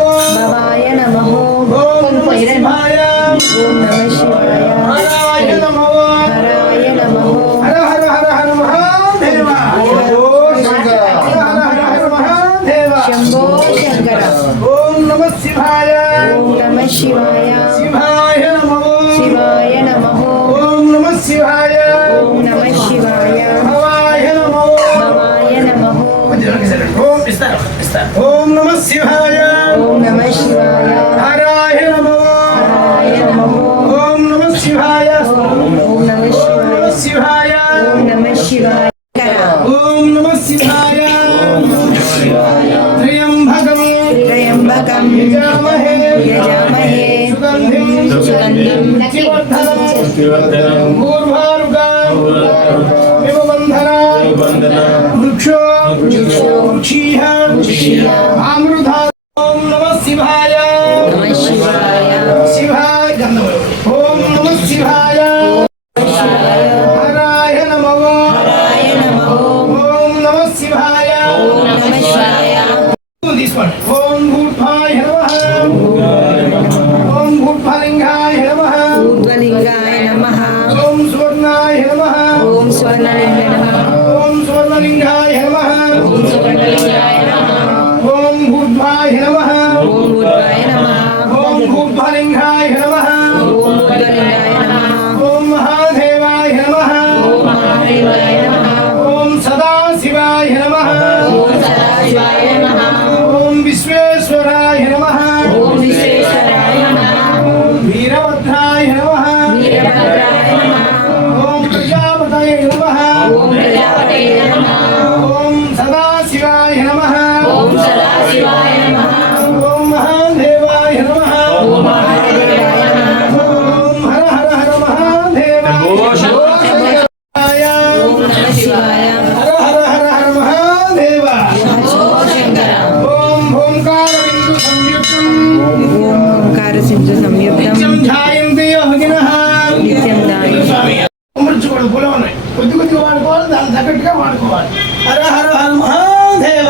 ఓం నమః శివాయ హరాయ నమో హర హర హర హర మహాదేవ హర హర హర మహాదేవ శంభో శంకర ఓం నమః శివాయ శివాయ నమో ఓం నమః శివాయ భవాయ నమో ఓం నమః శివాయ హరాయ నమో ఓం నమః శివాయ శివాయ ఓం నమః శివాయ త్రయంబకం యజామహే సుగంధిం పుష్టివర్ధనం పూర్వారుకం విమబంధన వృక్షో వృక్షీహ అమృతా ఓం నమః శివాయ శివాయ ఓం నమః శివాయ హరాయ నమో ఓం నమః శివాయ తీసుకోండి ఓం భూర్భాయ నమః ఓం భూర్భలింగాయ నమః ఓం సువర్ణాయ నమః ఓం స్వర్ణలింగాయ నమః ఓం భూర్భాయ నమః ఓం భూర్భలింగాయ నమః ఓం మహాదేవాయ నమః ఓం సదాశివాయ నమః ఓం విశ్వేశ్వరాయ నమః వీరభద్రాయ నమః ఓం ప్రజాపతయే నమః ఓం సదాశివాయ నమః ఓం మహాదేవాయ నమః ఓం హర హర హర మహాదేవ హర హర హర హర మహాదేవ ఓం ఓంకార బిందు సంయుక్తం నిత్యం ధ్యాయంతి యోగినః అమర్చుకోవడం కూడా ఉన్నాయి కొద్ది కొద్దిగా వాడుకోవాలి దాని తగ్గట్టుగా వాడుకోవాలి హర హర హర మహాదేవ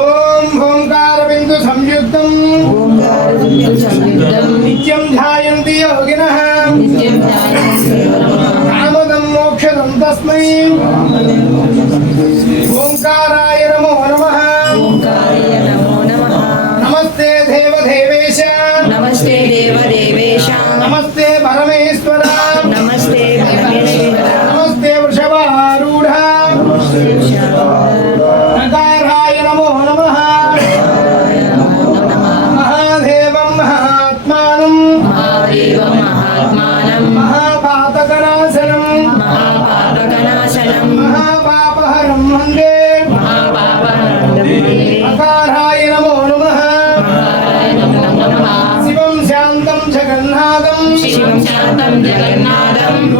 ఓం ఓంకార బిందు సంయుక్తం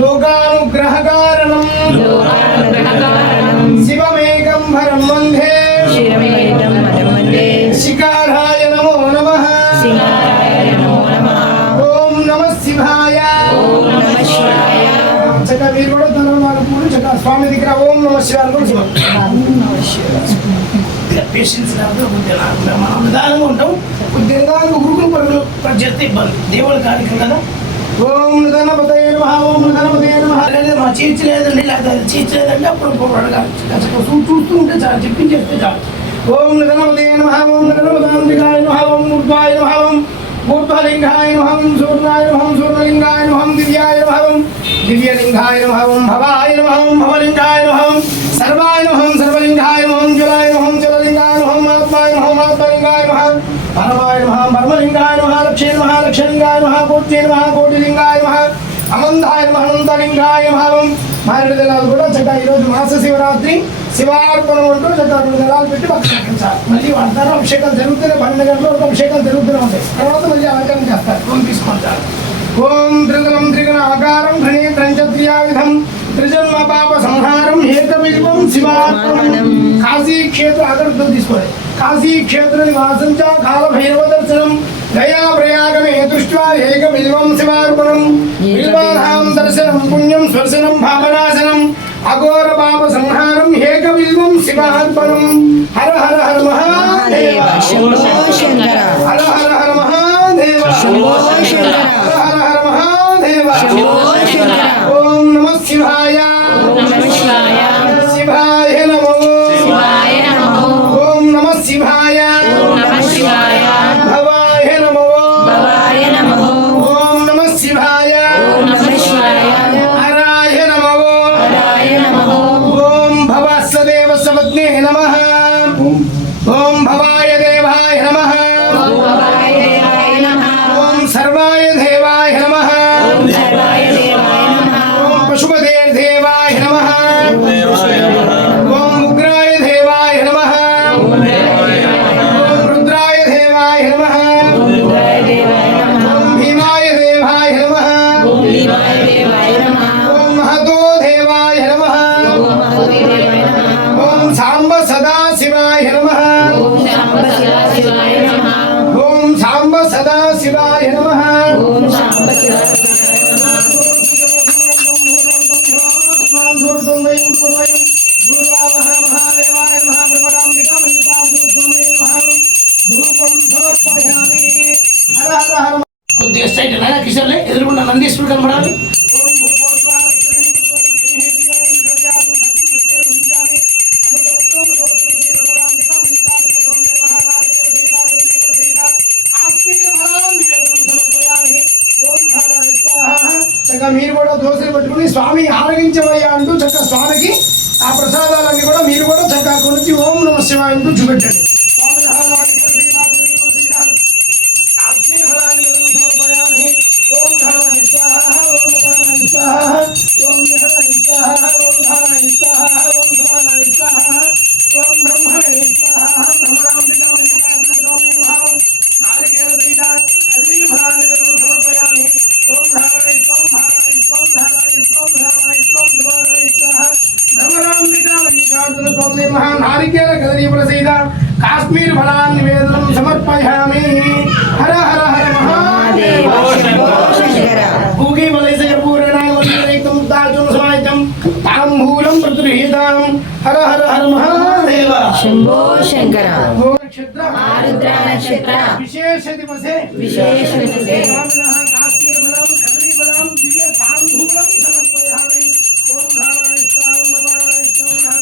లోకానుగ్రహకారణం శివమేకం వరం వందే శిఖారాయ నమో నమః ఓం నమః శివాయ చక్కగా మీరు కూడా ధనమార్పులు చక్కగా స్వామి దగ్గర ఓం నమః శివాయ పేషెన్స్ మనం నిదానంగా ఉంటాం కొద్ది నిదానంగా గురుకులు పరుగులు చేస్తే ఇబ్బంది దేవుడి కార్యక్రమం కదా ఓం నిధనపతయ నమః ఓం నిధనపతయ నమః మా చీర్చి లేదండి లేదా చీర్చి లేదంటే అప్పుడు అడగాలి చూస్తూ ఉంటే చాలు చెప్పించేస్తే చాలు ఓం నిధనపతయ నమః ఓం నిధనపదాంతికాయ నమః ఓం ఊర్ధ్వాయ నమః ఓం ఊర్ధ్వలింగాయ నమః ఓం సూర్ణాయ నమః ఓం సూర్ణలింగాయ నమః ఓం దివ్యాయ నమః ఓం దివ్యలింగాయ నమః ఓం భవాయ నమః ఓం భవలింగాయ నమః ఓం సర్వాయ నమః ఓం సర్వలింగాయ నమః ఓం జలాయ నమః ఓం జలలింగాయ నమః ఓం ఆత్మాయ నమః ఓం ఆత్మలింగాయ నమః పరమాయ నమః పరమలింగాయ నమః లక్ష్మీ నమః లక్ష్మీలింగాయ నమః కోటి నమః కోటిలింగాయ నమః అనంతాయ నమః అనంతలింగాయ నమః మారేడు దళాలు కూడా చక్కగా ఈరోజు మాస శివరాత్రి శివార్పణం అంటూ చక్కగా 2 దళాలు పెట్టి భక్షించాలి మళ్ళీ వాడతారు అభిషేకాలు జరుగుతూనే 12 గంటల వరకు అభిషేకాలు జరుగుతూనే ఉంటాయి తర్వాత మళ్ళీ అలంకరణ చేస్తారు ఓం తీసుకుంటారు ఓం త్రిదలం త్రిగణ ఆకారం ఘనేత్రం చ త్రియాయుధం త్రిజన్మ పాప సంహారం ఏకవిల్వం శివార్పణం కాశీ క్షేత్ర అగర్తో తీసుకోండి కాశీ క్షేత్ర నివాసం చ కాల భైరవ దర్శనం దయా ప్రయాగమే దృష్ట్వా ఏకవిల్వం శివార్పణం బిల్వానాం దర్శనం పుణ్యం స్వర్శనం భావనాశనం అఘోర పాప సంహారం ఏకవిల్వం శివార్పణం హర హర హర మహాదేవ హర హర హర మహాదేవ హర హర హర మహాదేవ ఓం నమః శివాయ శివాయ నమో ఓం నమః శివాయ భవాయ నమో ఓం నమః శివాయ హరాయ నమో ఓం భవస్వదేవ సవజ్ఞే నమః ఓం భవాయ దేవాయ నమః ఓం సర్వాయ దేవాయ నమః ఓం పశుపతే దేవాయ నమః ఓం ఉగ్రాయ దేవాయ నమః ఓం రుద్రాయ దేవాయ నమః ఓం భీమాయ దేవాయ నమః ఓం మహతో దేవాయ నమః ఓం సాంబ సదా శివాయ నమః ఓం సాంబ సదా శివాయ నమః కొద్దిగా సైడ్ నాయన కిషోర్లే ఎదురుకున్న నందీశ్వరుడు కనబడాలి చక్కగా మీరు కూడా దోశలు పట్టుకుని స్వామి ఆరగించవయ్యా అంటూ చక్కగా స్వామికి ఆ ప్రసాదాలన్నీ కూడా మీరు కూడా చక్కగా కొనిచ్చి ఓం నమ శివాయ అంటూ చూపెట్టండి నారికేల కదరీ ప్రసీద కాశ్మీర్ ఫలాన్ నివేదనం సమర్పయామి హర హర హర మహాదేవ భూగి వలైసయ పూరణాయ వల్లీకం దాజం సమాజం తాంబూలం ప్రతిహితాం హర హర హర మహాదేవ శంభో శంకర నక్షత్ర ఆరుద్ర నక్షత్ర విశేష దివసే కాశ్మీర్ ఫలం కదరీ ఫలం దివ్య తాంబూలం సమర్పయామి ఓం ధారాయ స్వాహ నమాయ స్వాహ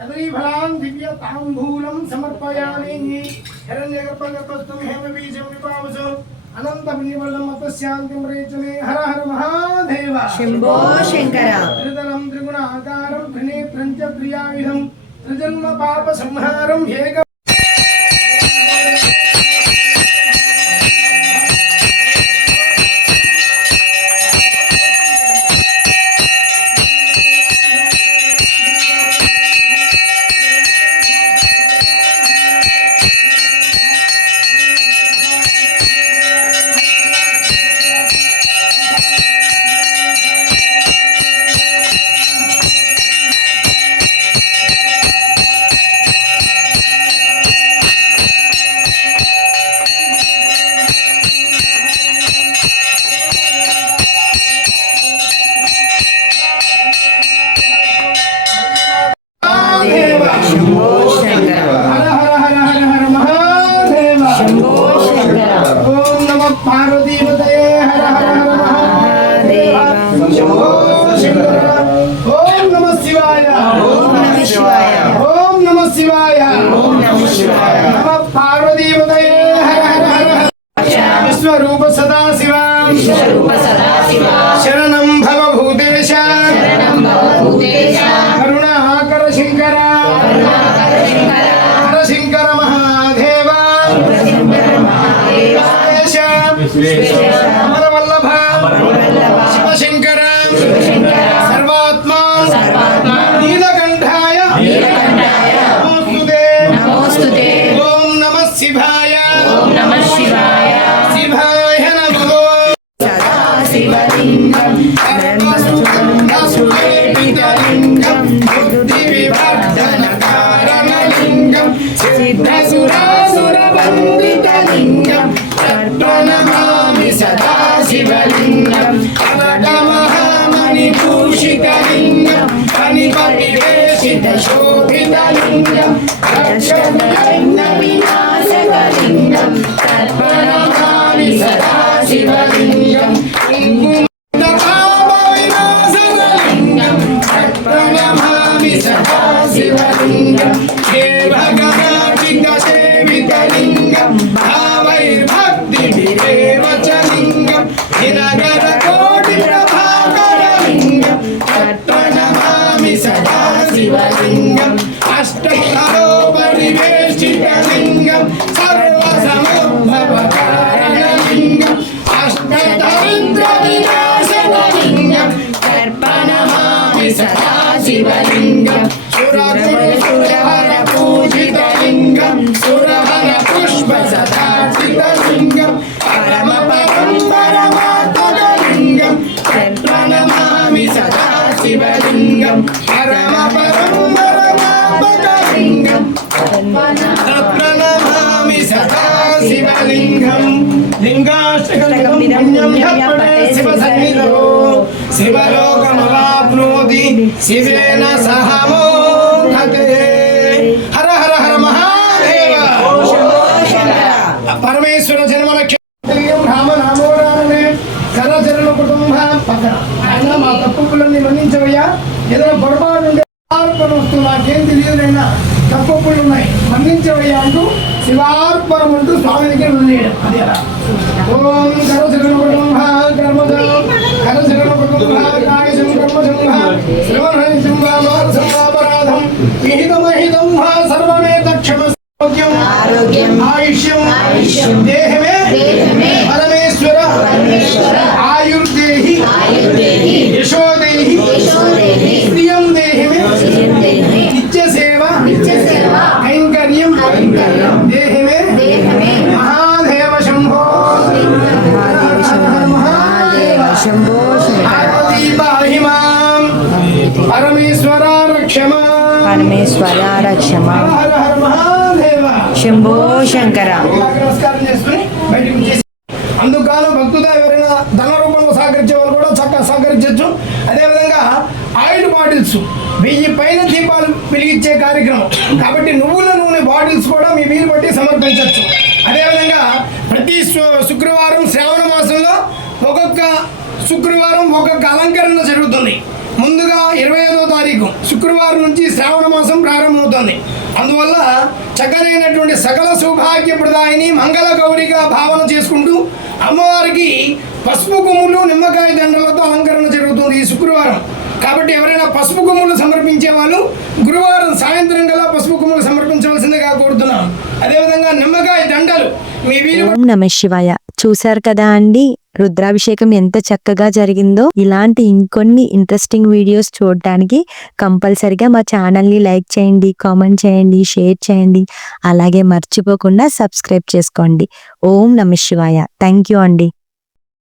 కదలీఫలాన్ దివ్య తాంబూలం సమర్పయామి హిరణ్యగర్భగర్భస్థం హేమబీజం విపావసం అనంత పుణ్యవల్లం మతశాంతిం రేచమే హర హర మహాదేవ శంభో శంకర త్రిదలం త్రిగుణ ఆకారం త్రినేత్రం చ త్రియాయుధం త్రిజన్మ పాప సంహారం ఏక శంభో శంకర. ఓం నమః శివాయ. ఓం నమః శివాయ. ఓం నమః శివాయ. ఓం నమః శివాయ. నమః పార్వతీపతయే హర హర హర హర. విశ్వరూప సదాశివ శరణం భవ భూతేశ కరుణాకర శంకర హర శంకర మహాదేవ అమర వల్లభ శివశంకర సర్వాత్మా నీలకంఠాయ నమోస్తుతే. ఓం నమః శివాయ. శివాయ నమో. సర్వసుగంధసులేపితలింగం బుద్ధివివర్ధనకారణలింగం సిద్ధసురాసురవందితలింగం తత్ప్రణమామి సదా శివలింగం కనకమహామణిభూషితలింగం ఫణిపతివేషితశోభితలింగం వినాశకలింగం తత్ప్రణమామి సదా శివలింగం కుంకుమవినాశకలింగం తత్ప్రణమామి సదా శివలింగం దేవగణాధికసేవితలింగం భావైర్భక్తిభిరేవ చ లింగం దినకరకోటిప్రభాకరలింగం తత్ప్రణమామి సదా శివలింగం అష్టకలో పరివేష్టితలింగం సర్వసముద్భవకారణలింగం అష్టదరిద్ర వినాశకలింగం తర్పణమామి సదా శివలింగం సురగురుసురవర పూజితలింగం సురవర పుష్ప సదాచితలింగం పరమ పరం పరమాత్మకలింగం తర్పణమామి సదా శివలింగం పరమ పరం పరమాత్మకలింగం తత్ప్రణమామి సదా శివలింగం. లింగాష్టకం పుణ్యం యపటే శివసన్నిధో శివలోకమవాప్నోతి శివేన సహ మోక్షతే. హర హర హర మహాదేవ. పరమేశ్వర జన్మలక్ష్యం రామనామో రామనే కరచరణ కుటుంబ పక్కన. ఆయన మా తప్పులన్నీ మన్నించవయ్యా. ఏదైనా పొరపాటు ఉంటే శివార్పణ వస్తువు నాకేం తెలియదైనా తప్పులు ఉన్నాయి మన్నించవయ్యా అంటూ శివార్పణం అంటూ స్వామి దగ్గర ఉండేయడం. అది అలా. ఓం కరచరణ కుటుంబ కర్మజ కరచరణ కుటుంబ కాయశం కర్మశంభ శ్రవణం శంభాపరాధం విహితమహితం భా సర్వమేత క్షమస్యోగ్యం ఆరోగ్యం ఆయుష్యం దేహమే పరమేశ్వర ఆయుర్దేహి యశోదేహి ప్రియం దేహిమే నిత్యసేవ కైంకర్యం దేహిమే మహాదేవ శంభో శంభో పార్వతీ పాహి మాం పరమేశ్వర రక్షమా పరమేశ్వర రక్షమా హర హర మహాదేవ. శంభో శంకర. నమస్కారం చేసుకుని బయటకు వచ్చేసి అందుకు భక్తుగా ఎవరైనా ధన రూపంలో సహకరించే వాళ్ళు కూడా చక్కగా సహకరించవచ్చు. అదేవిధంగా ఆయిల్ బాటిల్స్ 1000 పైన దీపాలు వెలిగించే కార్యక్రమం కాబట్టి నువ్వుల నూనె బాటిల్స్ కూడా మీ వీలు బట్టి సమర్పించవచ్చు. అదేవిధంగా ప్రతి శుక్రవారం శ్రావణ మాసంలో ఒక్కొక్క శుక్రవారం ఒక్కొక్క అలంకరణ జరుగుతుంది. ముందుగా 25వ తారీఖు శుక్రవారం నుంచి శ్రావణ మాసం ప్రారంభమవుతుంది. అందువల్ల చక్కనైనటువంటి సకల సౌభాగ్యప్రదాయిని మంగళ గౌరిగా భావన చేసుకుంటూ అమ్మవారికి పసుపు కొమ్ములు నిమ్మకాయ దండలతో అలంకరణ జరుగుతుంది ఈ శుక్రవారం. కాబట్టి ఎవరైనా పసుపు కొమ్ములు సమర్పించే వాళ్ళు గురువారం సాయంత్రం గల పసుపు కొమ్ములు సమర్పించవలసిందిగా కోరుతున్నాం. అదేవిధంగా నిమ్మకాయ దండలు మీ వీలు. ఓం నమః శివాయ. చూశారు కదా అండి, రుద్రాభిషేకం ఎంత చక్కగా జరిగిందో. ఇలాంటి ఇంకొన్ని ఇంట్రెస్టింగ్ వీడియోస్ చూడడానికి కంపల్సరిగా మా ఛానల్ని లైక్ చేయండి, కామెంట్ చేయండి, షేర్ చేయండి. అలాగే మర్చిపోకుండా సబ్స్క్రైబ్ చేసుకోండి. ఓం నమః శివాయ. థ్యాంక్ యూ అండి.